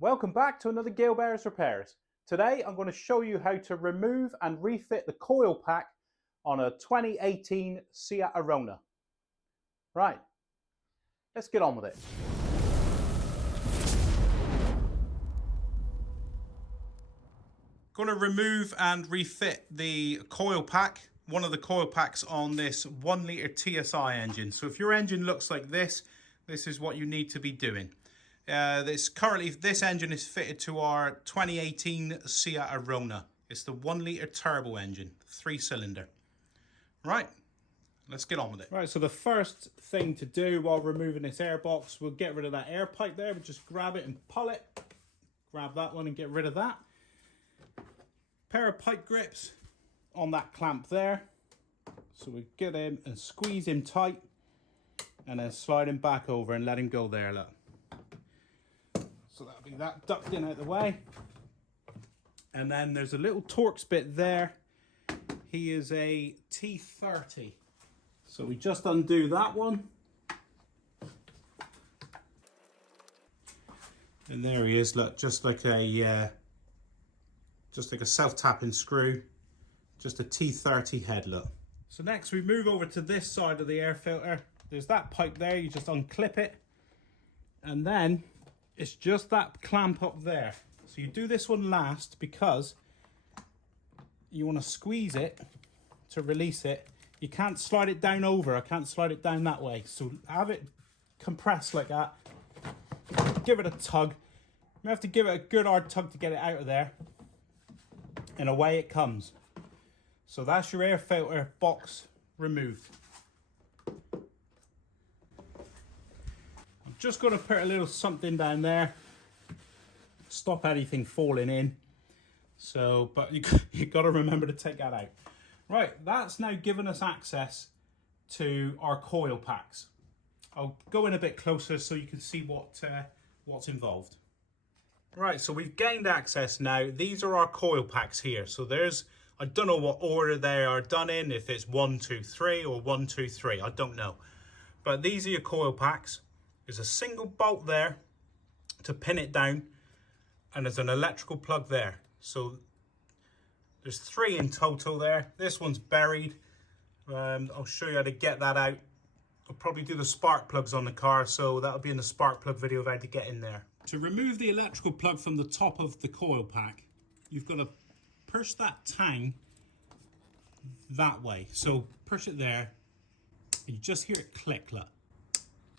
Welcome back to another Gale Bearers Repairs. Today I'm going to show you how to remove and refit the coil pack on a 2018 Seat Arona. Right, let's get on with it. Going to remove and refit the coil pack, one of the coil packs on this 1 litre TSI engine. So if your engine looks like this is what you need to be doing. This engine is fitted to our 2018 Seat Arona. It's the 1 litre turbo engine, 3-cylinder. Right, let's get on with it. Right, so the first thing to do while removing this air box, we'll get rid of that air pipe there. We'll just grab it and pull it. Grab that one and get rid of that. Pair of pipe grips on that clamp there. So we get him and squeeze him tight and then slide him back over and let him go there, look. So that'll be that ducked in out the way. And then there's a little Torx bit there. He is a T30. So we just undo that one. And there he is, look, just like a self-tapping screw. Just a T30 head, look. So next we move over to this side of the air filter. There's that pipe there, you just unclip it. And then it's just that clamp up there. So you do this one last because you want to squeeze it to release it. You can't slide it down over. I can't slide it down that way. So have it compressed like that. Give it a tug. You have to give it a good hard tug to get it out of there. And away it comes. So that's your air filter box removed. Just going to put a little something down there, stop anything falling in. So, but you got to remember to take that out. Right, that's now given us access to our coil packs. I'll go in a bit closer so you can see what's involved. Right, so we've gained access now. These are our coil packs here. So I don't know what order they are done in, if it's 1, 2, 3 or 1, 2, 3, I don't know. But these are your coil packs. There's a single bolt there to pin it down, and there's an electrical plug there. So there's 3 in total there. This one's buried. I'll show you how to get that out. I'll probably do the spark plugs on the car, so that'll be in the spark plug video of how to get in there. To remove the electrical plug from the top of the coil pack, you've got to push that tang that way. So push it there, and you just hear it click, look.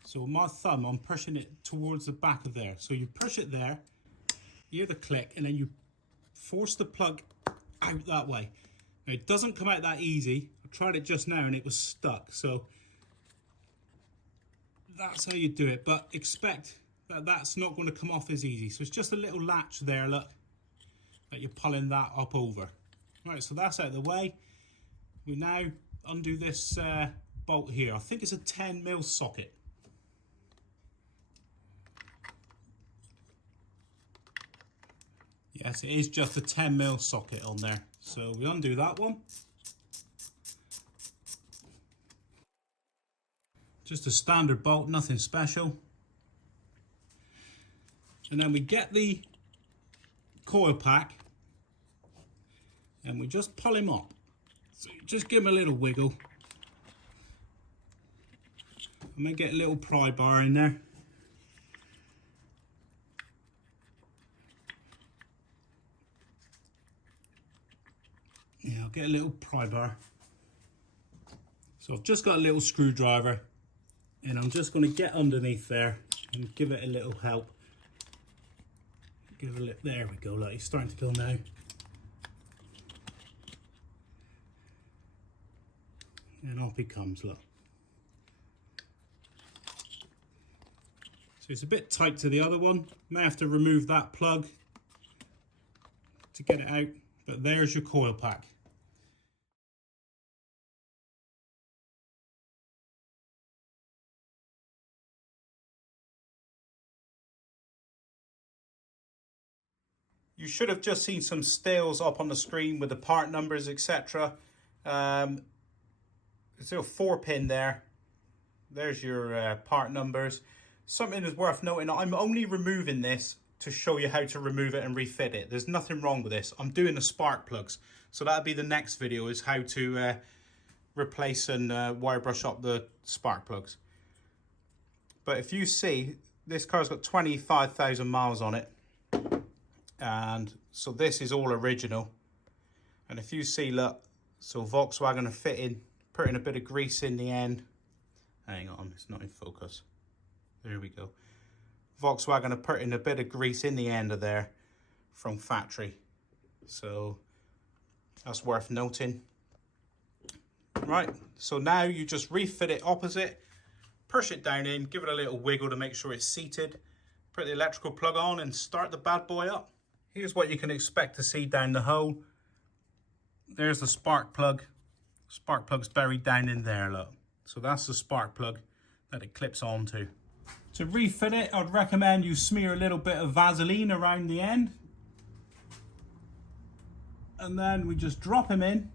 So with my thumb, I'm pushing it towards the back of there. So you push it there, you hear the click, and then you force the plug out that way. Now it doesn't come out that easy. I tried it just now and it was stuck. So that's how you do it, but expect that that's not going to come off as easy. So it's just a little latch there, look, that you're pulling that up over. Right, so that's out of the way. We now undo this bolt here. I think it's a 10mm socket. Yes, it is just a 10mm socket on there. So we undo that one. Just a standard bolt, nothing special. And then we get the coil pack and we just pull him up. So you just give him a little wiggle. I may get a little pry bar in there. Yeah, I'll get a little pry bar. So I've just got a little screwdriver and I'm just going to get underneath there and give it a little help. Give it a little, there we go, look, he's starting to go now. And off he comes, look. So it's a bit tight to the other one. May have to remove that plug to get it out, but there's your coil pack. You should have just seen some stills up on the screen with the part numbers, etc. There's a 4-pin there. There's your part numbers. Something is worth noting, I'm only removing this to show you how to remove it and refit it. There's nothing wrong with this. I'm doing the spark plugs. So that'll be the next video, is how to replace and wire brush up the spark plugs. But if you see, this car's got 25,000 miles on it. And so this is all original. And if you see, look, so Volkswagen are putting a bit of grease in the end. Hang on, it's not in focus. There we go. Volkswagen are putting a bit of grease in the end of there from factory. So that's worth noting. Right, so now you just refit it opposite, push it down in, give it a little wiggle to make sure it's seated, put the electrical plug on and start the bad boy up. Here's what you can expect to see down the hole. There's the spark plug. Spark plug's buried down in there, look. So that's the spark plug that it clips onto. To refit it, I'd recommend you smear a little bit of Vaseline around the end. And then we just drop him in.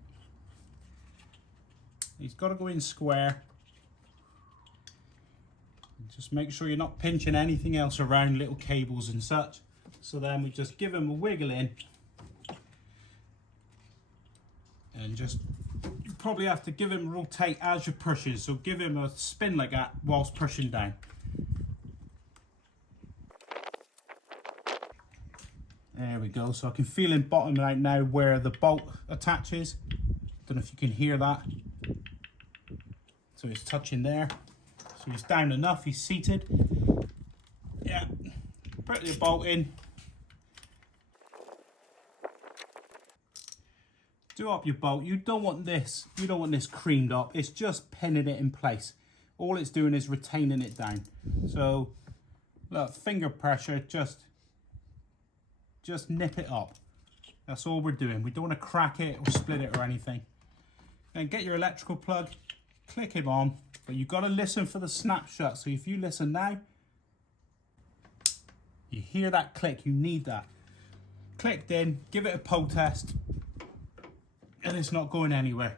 He's got to go in square. Just make sure you're not pinching anything else around, little cables and such. So then we just give him a wiggle in. And just, you probably have to give him rotate as you're pushing. So give him a spin like that whilst pushing down. There we go. So I can feel him bottoming out now where the bolt attaches. Don't know if you can hear that. So he's touching there. So he's down enough, he's seated. Yeah, put the bolt in. Do up your bolt. You don't want this creamed up. It's just pinning it in place. All it's doing is retaining it down. So look, finger pressure, just nip it up. That's all we're doing. We don't want to crack it or split it or anything. Then get your electrical plug, click him on, but you've got to listen for the snap shut. So if you listen now, you hear that click, you need that. Clicked in, give it a pull test, and it's not going anywhere.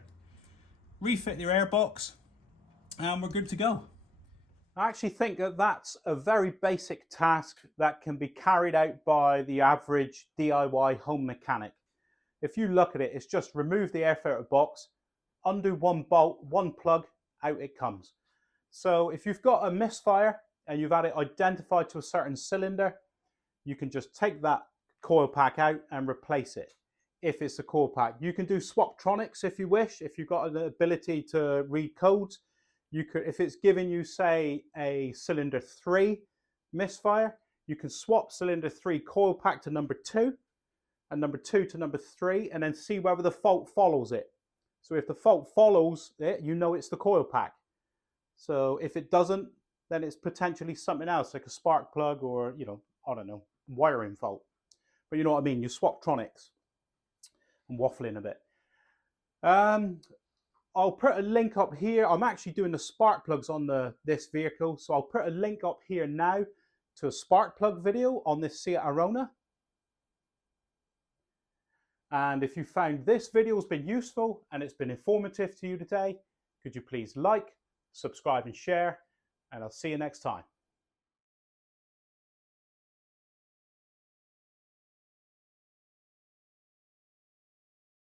Refit your airbox, and we're good to go. I actually think that that's a very basic task that can be carried out by the average DIY home mechanic. If you look at it, it's just remove the air filter box, undo one bolt, one plug, out it comes. So if you've got a misfire and you've had it identified to a certain cylinder, you can just take that coil pack out and replace it. If it's a coil pack, you can do swaptronics if you wish. If you've got the ability to read codes, you could, if it's giving you, say, a cylinder 3 misfire, you can swap cylinder 3 coil pack to number 2 and number 2 to number 3, and then see whether the fault follows it. So if the fault follows it, you know it's the coil pack. So if it doesn't, then it's potentially something else, like a spark plug or, you know, I don't know, wiring fault. But you know what I mean, you swaptronics. I'm waffling a bit. I'll put a link up here. I'm actually doing the spark plugs on this vehicle, so I'll put a link up here now to a spark plug video on this Seat Arona. And if you found this video has been useful and it's been informative to you today, could you please like, subscribe and share, and I'll see you next time.